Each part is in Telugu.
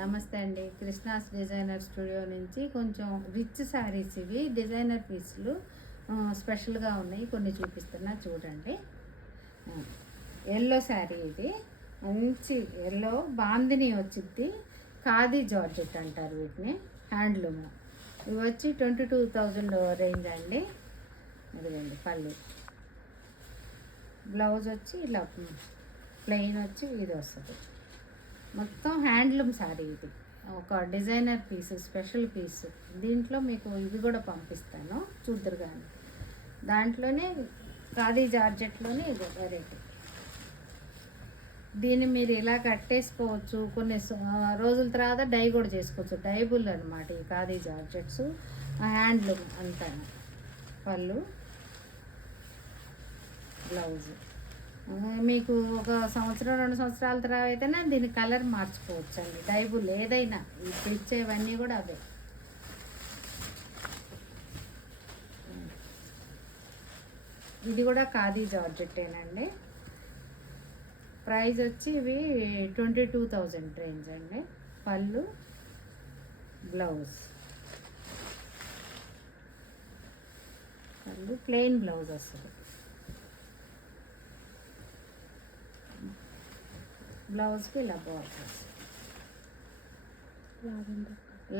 నమస్తే అండి. కృష్ణాస్ డిజైనర్ స్టూడియో నుంచి కొంచెం రిచ్ శారీస్ ఇవి డిజైనర్ పీసులు స్పెషల్గా ఉన్నాయి. కొన్ని చూపిస్తున్నా చూడండి. ఎల్లో శారీ ఇది మంచి ఎల్లో బాందిని వచ్చింది. ఖాదీ జార్జెట్ అంటారు వీటిని. హ్యాండ్లూమ్ ఇవి వచ్చి 22,000 రేంజ్ అండి. అదిగండి పళ్ళు. బ్లౌజ్ వచ్చి ఇలా ప్లెయిన్ వచ్చి ఇది వస్తుంది. మొత్తం హ్యాండ్లూమ్ శారీ ఇది. ఒక డిజైనర్ పీస్, స్పెషల్ పీస్. దీంట్లో మీకు ఇది కూడా పంపిస్తాను చూద్దరు కానీ. దాంట్లోనే ఖాదీ జార్జెట్లోనే ఇది వెరైటీ. దీన్ని మీరు ఇలా కట్టేసుకోవచ్చు. కొన్ని రోజుల తర్వాత డై కూడా చేసుకోవచ్చు. డైబుల్ అనమాట ఈ ఖాదీ జార్జెట్స్. హ్యాండ్లూమ్ అంతా. పళ్ళు, బ్లౌజ్. మీకు ఒక సంవత్సరం 2 సంవత్సరాల తర్వాత అయితేనే దీని కలర్ మార్చుకోవచ్చు అండి. డైబుల్ ఏదైనా ఇచ్చేవన్నీ కూడా అవే. ఇది కూడా ఖాదీ జార్జెట్టేనండి. ప్రైస్ వచ్చి ఇవి 22,000 రేంజ్ అండి. పళ్ళు, బ్లౌజ్. పళ్ళు ప్లెయిన్ బ్లౌజ్ వస్తుంది. బ్లౌజ్కి ఇలా బార్డర్స్.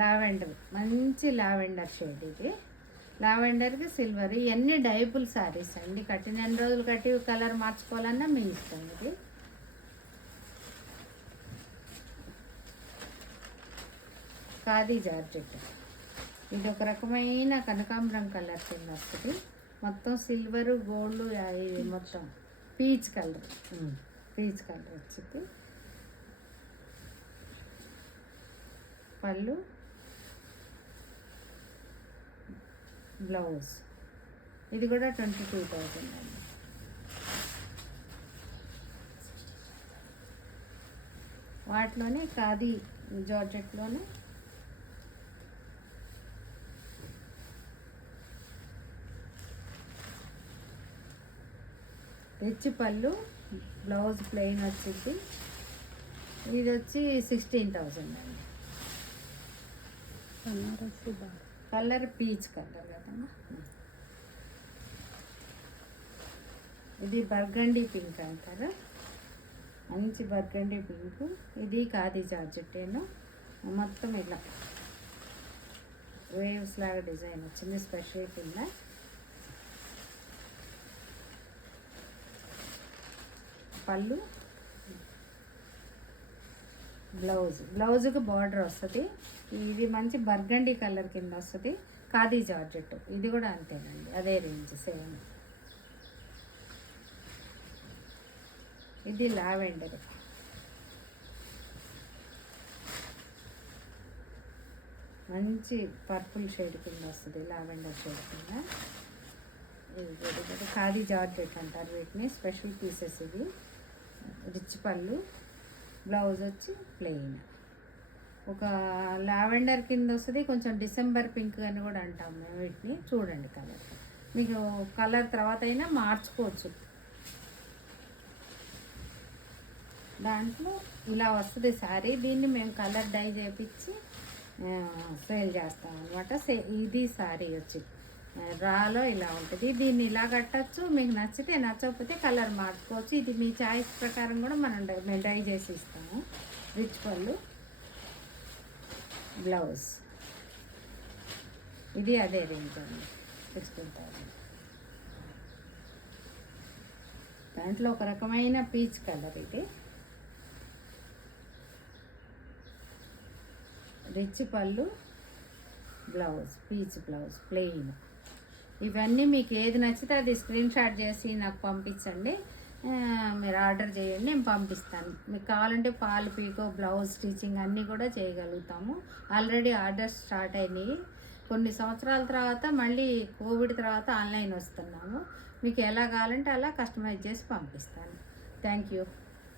లావెండర్, మంచి లావెండర్ షేడ్ ఇది. లావెండర్కి సిల్వర్. ఇవన్నీ డైబుల్ శారీస్ అండి. కట్టిన 2 రోజులు కట్టి కలర్ మార్చుకోవాలన్నా మీ ఇష్టం. ఇది ఖాదీ జార్జెట్. ఇది ఒక రకమైన కనకాంబరం కలర్ కింద వస్తుంది. మొత్తం సిల్వరు, గోల్డ్, ఇది మొత్తం పీచ్ కలర్. పీచ్ కలర్ వచ్చింది. పళ్ళు, బ్లౌజ్. ఇది కూడా 22,000 అండి. వాటిలోనే ఖాదీ జార్జెట్లోనే రిచ్ పళ్ళు, బ్లౌజ్ ప్లెయిన్ వచ్చింది. ఇది వచ్చి 16,000 అండి. కలర్ పీచ్ కలర్ కదమ్మా. ఇది బర్గండీ పింక్ అంటారు. మంచి బర్గండీ పింక్. ఇది ఖాదీ జార్జెట్టేను. మొత్తం ఇలా వేవ్స్ లాగా డిజైన్ వచ్చింది స్పెషల్ కింద. పళ్ళు, బ్లౌజ్కి బార్డర్ వస్తుంది. ఇది మంచి బర్గండీ కలర్ కింద వస్తుంది. ఖాదీ జార్జెట్. ఇది కూడా అంతేనండి, అదే రేంజ్ సేమ్. ఇది లావెండర్. మంచి పర్పుల్ షేడ్ కింద వస్తుంది. లావెండర్ షేడ్ కింద. ఇది ఖాదీ జార్జెట్ అంటారు వీటిని. స్పెషల్ పీసెస్ ఇవి. రిచ్ పళ్ళు, బ్లౌజ్ వచ్చి ప్లెయిన్. ఒక లావెండర్ కింద వస్తుంది. కొంచెం డిసెంబర్ పింక్ అని కూడా అంటాం మేము వీటిని. చూడండి కలర్. మీకు కలర్ తర్వాత అయినా మార్చుకోవచ్చు. దాంట్లో ఇలా వస్తుంది శారీ. దీన్ని మేము కలర్ డై చేయించి సేల్ చేస్తాం అనమాట. ఇది శారీ వచ్చి రాలో ఇలా ఉంటుంది. దీన్ని ఇలా కట్టచ్చు. మీకు నచ్చితే, నచ్చకపోతే కలర్ మార్చుకోవచ్చు. ఇది మీ చాయిస్ ప్రకారం కూడా మేము డై చేసి ఇస్తాము. రిచ్ పళ్ళు, బ్లౌజ్. ఇది అదే రేంజ్ అండి, 16,000. దాంట్లో ఒక రకమైన పీచ్ కలర్. ఇది రిచ్ పళ్ళు, బ్లౌజ్ పీచ్ బ్లౌజ్ ప్లెయిన్. ఇవన్నీ మీకు ఏది నచ్చితే అది స్క్రీన్ షాట్ చేసి నాకు పంపించండి. మీరు ఆర్డర్ చేయండి, నేను పంపిస్తాను. మీకు కావాలంటే పాలు పీకో, బ్లౌజ్ స్టిచ్చింగ్ అన్నీ కూడా చేయగలుగుతాము. ఆల్రెడీ ఆర్డర్స్ స్టార్ట్ అయినాయి. కొన్ని సంవత్సరాల తర్వాత మళ్ళీ కోవిడ్ తర్వాత ఆన్లైన్ వస్తున్నాము. మీకు ఎలా కావాలంటే అలా కస్టమైజ్ చేసి పంపిస్తాను. Thank you.